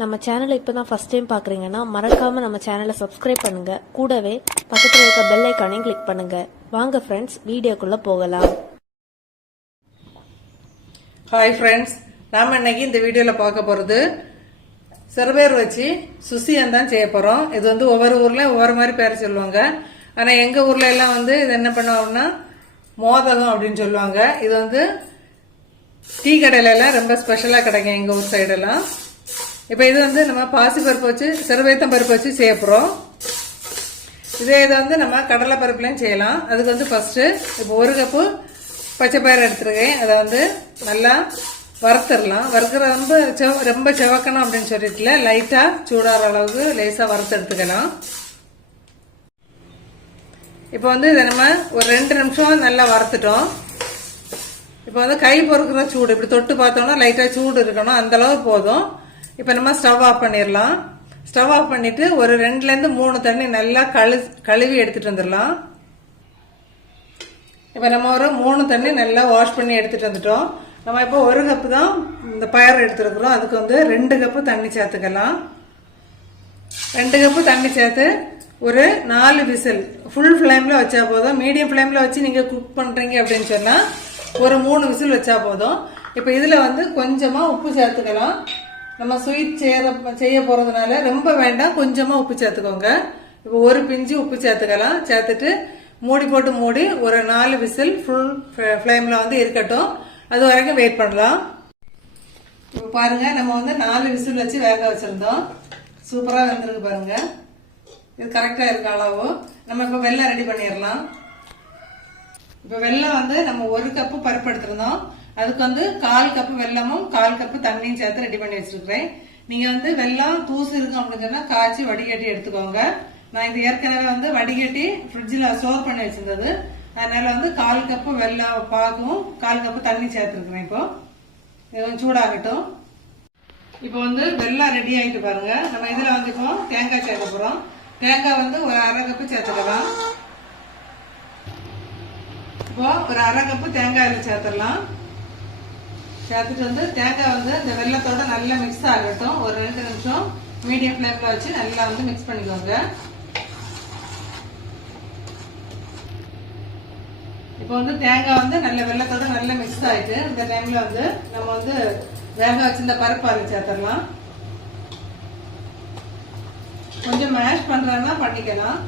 நம்ம சேனலை இப்போ தான் ஃபஸ்ட் டைம் பார்க்குறீங்கன்னா மறக்காமல் நம்ம சேனலை சப்ஸ்கிரைப் பண்ணுங்கள் கூடவே பக்கத்தில் இருக்க பெல் ஐக்கானையும் கிளிக் பண்ணுங்கள் வாங்க ஃப்ரெண்ட்ஸ் வீடியோக்குள்ளே போகலாம். ஹாய் ஃப்ரெண்ட்ஸ் நாம இன்னைக்கு இந்த வீடியோவில் பார்க்க போகிறது சிறுபேர் வச்சு சுசியம் தான் செய்ய போகிறோம் இது வந்து ஒவ்வொரு ஊரில் ஒவ்வொரு மாதிரி பேர் சொல்லுவாங்க. ஆனால் எங்கள் ஊரில் எல்லாம் வந்து இது என்ன பண்ணுவாங்கன்னா மோதகம் அப்படின்னு சொல்லுவாங்க. இது வந்து டீ கடையில எல்லாம் ரொம்ப ஸ்பெஷலாக கிடைக்கும் எங்கள் ஊர் சைடெல்லாம் இப்போ இது வந்து நம்ம பாசி பருப்பு வச்சு சிறுவேத்தம் பருப்பு வச்சு செய்ய போகிறோம் இதே இதை வந்து நம்ம கடலை பருப்புலையும் செய்யலாம். அதுக்கு வந்து ஃபஸ்ட்டு இப்போ ஒரு கப்பு பச்சை எடுத்துருக்கேன். அதை வந்து நல்லா வறுத்துடலாம். வறுக்கிற ரொம்ப செவ ரொம்ப செவக்கணும் அப்படின்னு சொல்லிட்டுல லைட்டாக சூடாகிற அளவுக்கு லேசாக வறுத்து எடுத்துக்கலாம். இப்போ வந்து இதை நம்ம ஒரு ரெண்டு நிமிஷம் நல்லா வறுத்துட்டோம். இப்போ வந்து கை பொறுக்கிற சூடு இப்படி தொட்டு பார்த்தோம்னா லைட்டாக சூடு இருக்கணும். அந்தளவு போதும். இப்போ நம்ம ஸ்டவ் ஆஃப் பண்ணிடலாம் ஸ்டவ் ஆஃப் பண்ணிட்டு ஒரு ரெண்டுலேருந்து மூணு தண்ணி நல்லா கழு கழுவி எடுத்துட்டு வந்துடலாம் இப்போ நம்ம ஒரு மூணு தண்ணி நல்லா வாஷ் பண்ணி எடுத்துட்டு வந்துட்டோம். நம்ம இப்போ ஒரு கப்பு தான் இந்த பயர் எடுத்துருக்குறோம். அதுக்கு வந்து ரெண்டு கப்பு தண்ணி சேர்த்துக்கலாம். ரெண்டு கப்பு தண்ணி சேர்த்து ஒரு நாலு விசில் ஃபுல் ஃப்ளேமில் வச்சா போதும். மீடியம் ஃப்ளேமில் வச்சு நீங்கள் குக் பண்ணுறீங்க அப்படின்னு சொன்னால் ஒரு மூணு விசில் வச்சா போதும். இப்போ இதில் வந்து கொஞ்சமாக உப்பு சேர்த்துக்கலாம். நம்ம ஸ்வீட் செய்யற செய்ய போகிறதுனால ரொம்ப வேண்டாம் கொஞ்சமாக உப்பு சேர்த்துக்கோங்க. இப்போ ஒரு பிஞ்சு உப்பு சேர்த்துக்கலாம். சேர்த்துட்டு மூடி போட்டு மூடி ஒரு நாலு விசில் ஃபுல் ஃப்ளேமில் வந்து இருக்கட்டும். அது வரைக்கும் வெயிட் பண்ணலாம். இப்போ பாருங்க நம்ம வந்து நாலு விசில் வச்சு வேக வச்சிருந்தோம். சூப்பரா வெந்திருக்கு பாருங்க. இது கரெக்டா இருக்க அளவு? நம்ம இப்போ வெள்ளம் ரெடி பண்ணிடலாம். இப்போ வெள்ளம் வந்து நம்ம ஒரு கப்பு பருப்பு எடுத்திருந்தோம். அதுக்கு வந்து கால் கப்பு வெல்லமும் கால் கப்பு தண்ணியும் சேர்த்து ரெடி பண்ணி வச்சிருக்கிறேன். நீங்க வந்து வெல்லம் தூசு இருக்கும் அப்படின்னு காய்ச்சி வடிகட்டி எடுத்துக்கோங்க. நான் இது ஏற்கனவே வந்து வடிகட்டி ஃப்ரிட்ஜில் ஸ்டோர் பண்ணி வச்சிருந்தது. அதனால வந்து கால் கப்பு வெல்லம் பாகும் கால் கப்பு தண்ணி சேர்த்துருக்குறேன் இப்போ. இது கொஞ்சம் சூடாகட்டும். இப்போ வந்து வெள்ளம் ரெடி ஆகிட்டு பாருங்க. நம்ம இதில் வந்து இப்போ தேங்காய் சேர்க்க போகிறோம் தேங்காய் வந்து ஒரு அரை கப்பு சேர்த்துக்கலாம். இப்போ ஒரு அரை கப்பு தேங்காயில் சேர்த்துடலாம். சேர்த்துட்டு வந்து தேங்காய் வந்து இந்த வெள்ளத்தோட நல்லா மிக்ஸ் ஆகட்டும். ஒரு ரெண்டு நிமிஷம் மீடியம் ஃப்ளேமில் வச்சு நல்லா வந்து மிக்ஸ் பண்ணிக்கோங்க. இப்போ வந்து தேங்காய் வந்து நல்ல வெள்ளத்தோட நல்லா மிக்ஸ் ஆயிட்டு இந்த டைம்ல வந்து நம்ம வந்து வேக வச்சிருந்த பருப்பு அதில் சேர்த்துடலாம். கொஞ்சம் மேஷ் பண்றதுனா பண்ணிக்கலாம்.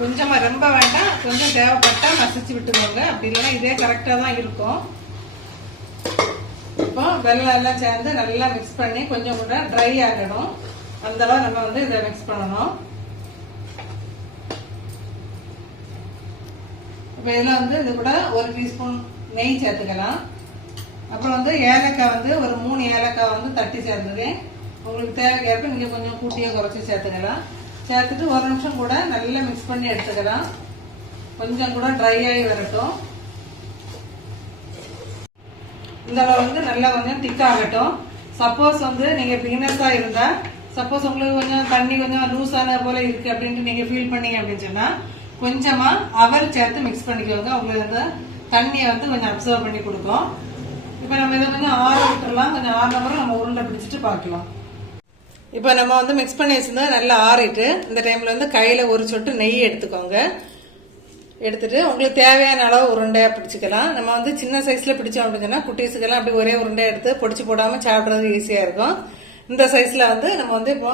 கொஞ்சமா ரொம்ப வேண்டாம் கொஞ்சம் தேவைப்பட்டா மசிச்சு விட்டுக்கோங்க. அப்படி இல்லைன்னா இதே கரெக்டா தான் இருக்கும். இப்போ வெள்ளம் எல்லாம் சேர்ந்து நல்லா மிக்ஸ் பண்ணி கொஞ்சம் கூட ட்ரை ஆகணும். அந்த அளவு நம்ம வந்து இதை மிக்ஸ் பண்ணணும். இப்போ இதில் வந்து இது கூட ஒரு டீஸ்பூன் நெய் சேர்த்துக்கலாம். அப்புறம் வந்து ஏலக்காய் வந்து ஒரு மூணு ஏலக்காய் வந்து தட்டி சேர்த்துருக்கேன் உங்களுக்கு தேவைக்கேற்ப நீங்கள் கொஞ்சம் கூட்டியாக குறைச்சி சேர்த்துக்கலாம். சேர்த்துட்டு ஒரு நிமிஷம் கூட நல்லா மிக்ஸ் பண்ணி எடுத்துக்கலாம். கொஞ்சம் கூட ட்ரை ஆகி வரட்டும். இந்த அளவு வந்து நல்லா கொஞ்சம் திக் ஆகட்டும். சப்போஸ் வந்து நீங்கள் பிகினர்ஸாக இருந்தால் சப்போஸ் உங்களுக்கு கொஞ்சம் தண்ணி கொஞ்சம் லூஸான போல இருக்குது அப்படின்ட்டு நீங்கள் ஃபீல் பண்ணீங்க அப்படின்னு சொன்னால் கொஞ்சமாக அவல் சேர்த்து மிக்ஸ் பண்ணிக்கோங்க. உங்களுக்கு அந்த தண்ணியை வந்து கொஞ்சம் அப்சர்வ் பண்ணி கொடுக்கும். இப்போ நம்ம இதை கொஞ்சம் ஆற விட்டுறலாம். கொஞ்சம் ஆறினவரை நம்ம உருண்டை பிடிச்சிட்டு பார்க்கலாம். இப்போ நம்ம வந்து மிக்ஸ் பண்ணி வச்சுருந்தா நல்லா ஆறிட்டு இந்த டைமில் வந்து கையில் ஒரு சொட்டு நெய் எடுத்துக்கோங்க. எடுத்துகிட்டு உங்களுக்கு தேவையான அளவு உருண்டையாக பிடிச்சிக்கலாம். நம்ம வந்து சின்ன சைஸில் பிடிச்சோம் அப்படின்னா குட்டீஸுக்கெல்லாம் அப்படி ஒரே உருண்டை எடுத்து பிடிச்சி போடாமல் சாப்பிட்றது ஈஸியாக இருக்கும். இந்த சைஸில் வந்து நம்ம வந்து இப்போ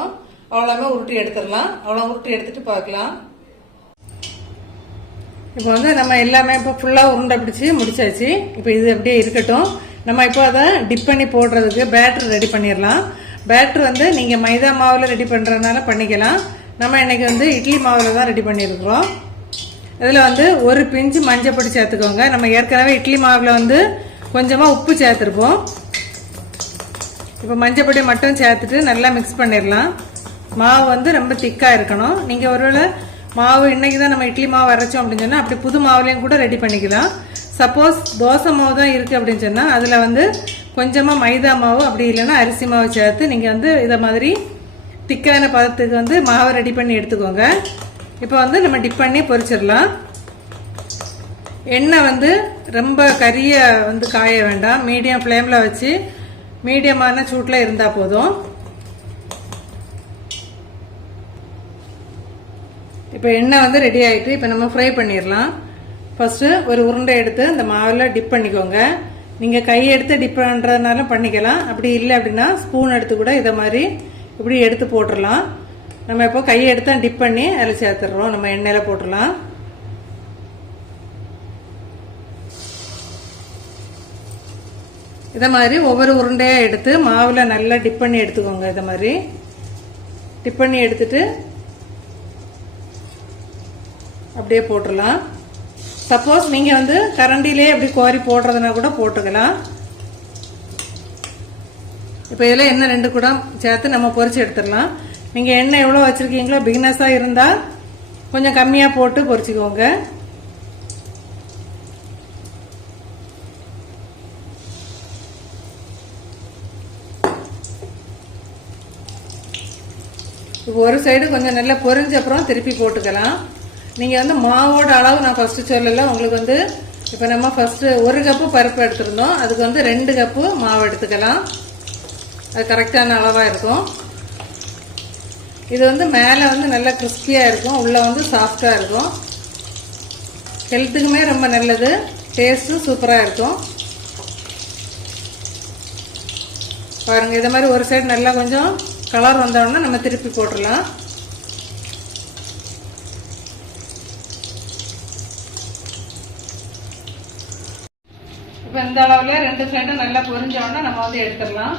அவ்வளோமே உருட்டி எடுத்துடலாம். அவ்வளோ உருட்டி எடுத்துகிட்டு பார்க்கலாம். இப்போ வந்து நம்ம எல்லாமே இப்போ ஃபுல்லாக உருண்டை பிடிச்சி முடிச்சாச்சு. இப்போ இது அப்படியே இருக்கட்டும். நம்ம இப்போ அதை டிப் பண்ணி போடுறதுக்கு பேட்டர் ரெடி பண்ணிடலாம். பேட்டர் வந்து நீங்கள் மைதா மாவில் ரெடி பண்ணுறதுனால பண்ணிக்கலாம். நம்ம இன்றைக்கி வந்து இட்லி மாவில் தான் ரெடி பண்ணியிருக்கிறோம் இதில் வந்து ஒரு பிஞ்சு மஞ்சள் பொடி சேர்த்துக்கோங்க. நம்ம ஏற்கனவே இட்லி மாவில் வந்து கொஞ்சமாக உப்பு சேர்த்துருப்போம். இப்போ மஞ்சள் பொடி மட்டும் சேர்த்துட்டு நல்லா மிக்ஸ் பண்ணிடலாம் மாவு வந்து ரொம்ப திக்காக இருக்கணும். நீங்கள் ஒருவேளை மாவு இன்றைக்கி தான் நம்ம இட்லி மாவு அரைச்சோம் அப்படின்னு சொன்னால் அப்படி புது மாவுலேயும் கூட ரெடி பண்ணிக்கலாம். சப்போஸ் தோசை மாவு தான் இருக்குது அப்படின்னு சொன்னால் அதில் வந்து கொஞ்சமாக மைதா மாவு அப்படி இல்லைன்னா அரிசி மாவு சேர்த்து நீங்கள் வந்து இதை மாதிரி திக்கான பதத்துக்கு வந்து மாவை ரெடி பண்ணி எடுத்துக்கோங்க. இப்போ வந்து நம்ம டிப் பண்ணி பொரிச்சிடலாம். எண்ணெய் வந்து ரொம்ப கறிய வந்து காய வேண்டாம். மீடியம் ஃப்ளேமில் வச்சு மீடியமான சூட்டில் இருந்தால் போதும். இப்போ எண்ணெய் வந்து ரெடி ஆகிட்டு இப்போ நம்ம ஃப்ரை பண்ணிடலாம். ஃபஸ்ட்டு ஒரு உருண்டை எடுத்து இந்த மாவில் டிப் பண்ணிக்கோங்க. நீங்கள் கையெடுத்து எடுத்து டிப் பண்ணுறதுனால பண்ணிக்கலாம். அப்படி இல்லை அப்படின்னா ஸ்பூன் எடுத்து கூட இதை மாதிரி இப்படி எடுத்து போட்டுடலாம் நம்ம இப்போ கையை எடுத்தா டிப் பண்ணி அதில் சேர்த்துடுறோம். நம்ம எண்ணெயில் போட்டுடலாம் இதை மாதிரி ஒவ்வொரு உருண்டையாக எடுத்து மாவில் நல்லா டிப் பண்ணி எடுத்துக்கோங்க இதை மாதிரி. டிப் பண்ணி எடுத்துட்டு அப்படியே போட்டுடலாம் சப்போஸ் நீங்கள் வந்து கரண்டிலே அப்படி கோரி போடுறதுனா கூட போட்டுக்கலாம். இப்போ இதில் எண்ணெய் ரெண்டு குடம் சேர்த்து நம்ம பொறிச்சு எடுத்துடலாம். நீங்கள் எண்ணெய் எவ்வளோ வச்சுருக்கீங்களோ பிகினஸாக இருந்தால் கொஞ்சம் கம்மியாக போட்டு பொறிச்சிக்கோங்க இப்போ ஒரு சைடு கொஞ்சம் நல்லா பொரிஞ்ச அப்புறம் திருப்பி போட்டுக்கலாம். நீங்கள் வந்து மாவோட அளவு நான் ஃபஸ்ட்டு சொல்லலை. உங்களுக்கு வந்து இப்போ நம்ம ஃபஸ்ட்டு ஒரு கப்பு பருப்பு எடுத்துருந்தோம். அதுக்கு வந்து ரெண்டு கப்பு மாவு எடுத்துக்கலாம். அது கரெக்டான அளவாக இருக்கும். இது வந்து மேலே வந்து நல்லா கிறிஸ்பியாக இருக்கும். உள்ளே வந்து சாஃப்டாக இருக்கும். ஹெல்த்துக்குமே ரொம்ப நல்லது. டேஸ்ட்டும் சூப்பராக இருக்கும். பாருங்கள் இதை மாதிரி ஒரு சைடு நல்லா கொஞ்சம் கலர் வந்தோடனே நம்ம திருப்பி போட்டுடலாம். இப்போ இந்த அளவில் ரெண்டு சைடும் நல்லா பொரிஞ்சோடனே நம்ம வந்து எடுத்துடலாம்.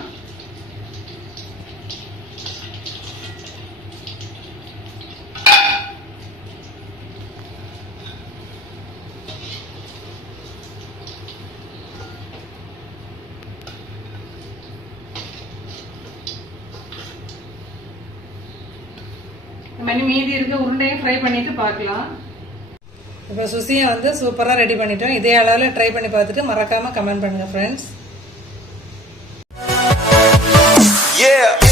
இந்த மாதிரி மீதி இருக்க உருண்டையும் ஃப்ரை பண்ணிட்டு பார்க்கலாம். இப்போ சுசியை வந்து சூப்பராக ரெடி பண்ணிட்டோம் இதே அளவில் ட்ரை பண்ணி பார்த்துட்டு மறக்காமல் கமெண்ட் பண்ணுங்கள் ஃப்ரெண்ட்ஸ் Yeah!